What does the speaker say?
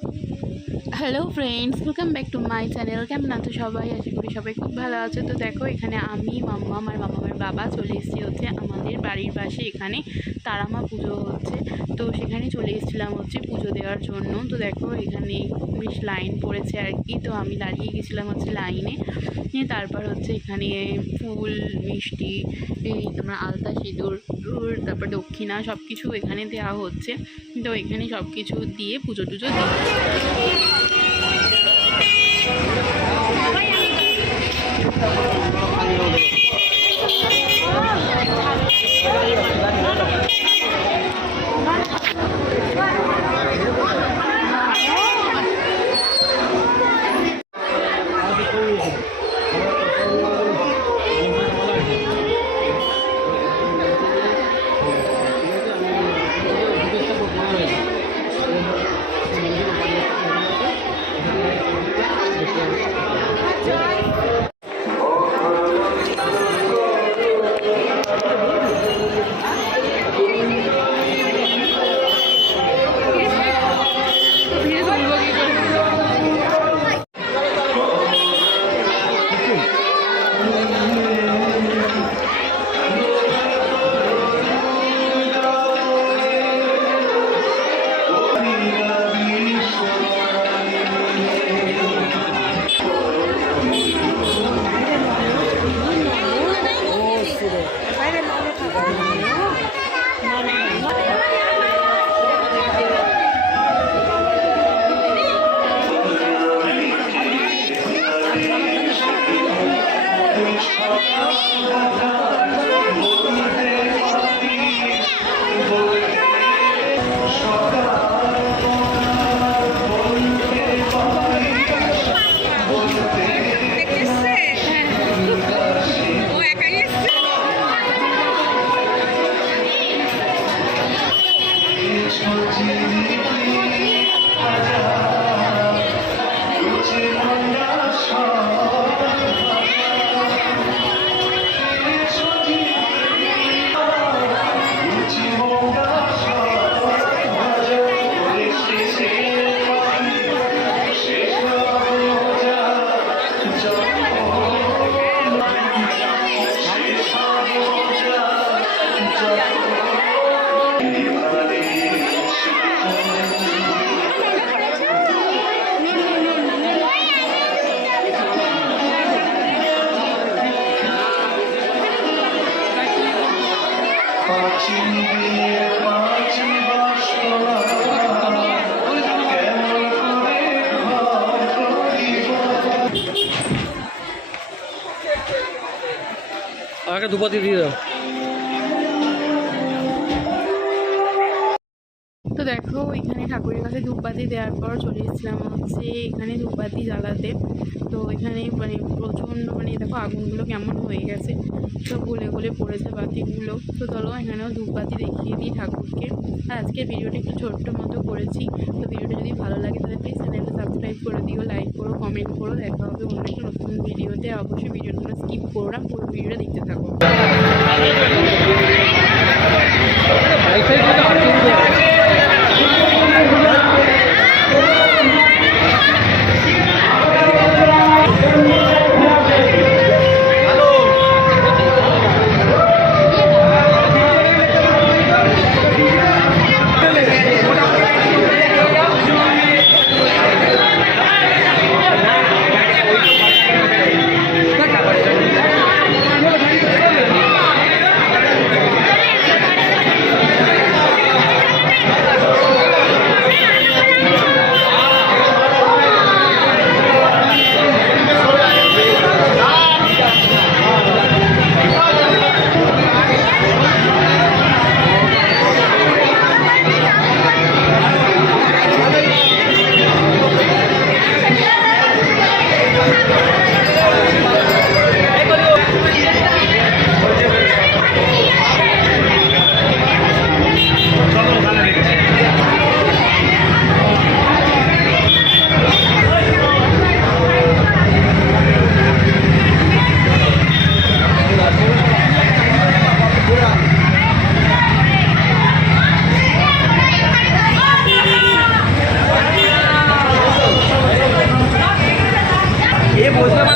Hello friends, welcome back to my channel. কেমন আছো সবাই? আশা করি সবাই খুব ভালো আছে। তো দেখো, এখানে আমি মাম্মাম আর মাম্মামের বাবা চলে এসেছি হচ্ছে আমাদের বাড়ির পাশে। এখানে তারামা পুজো হচ্ছে, তো সেখানে চলে এসেছিলাম হচ্ছে পুজো দেওয়ার জন্য। তো দেখো, এখানে বেশ লাইন পড়েছে আর কি। তো আমি দাঁড়িয়ে গেছিলাম হচ্ছে লাইনে। তারপর হচ্ছে এখানে ফুল, মিষ্টি, তোমার আলতা, সিঁদুর, তারপর দক্ষিণা সব কিছু এখানে দেওয়া হচ্ছে। তো এখানে সব কিছু দিয়ে পুজো টুজো দিচ্ছে। আমাকে দুপাতি দিয়ে দাও। তো দেখো, এখানে ঠাকুরের কাছে ধূপবাতি দেওয়ার পর চলে এসেছিলাম হচ্ছে এখানে ধূপবাতি জ্বালাতে। তো এখানে প্রচণ্ড দেখো আগুনগুলো কেমন হয়ে গেছে, সব গলে গলে পড়েছে বাতিগুলো। তো চলো এখানেও ধূপবাতি দেখিয়ে দিই ঠাকুরকে। আর আজকের ভিডিওটা একটু ছোট্ট মতো করেছি। তো ভিডিওটা যদি ভালো লাগে তাহলে প্লিজ চ্যানেলটা সাবস্ক্রাইব করে দিও, লাইক করো, কমেন্ট করো। দেখা হবে অন্য একটা নতুন ভিডিওতে। অবশ্যই ভিডিওটা স্কিপ করো না, পুরো ভিডিওটা দেখতে থাকো। বসে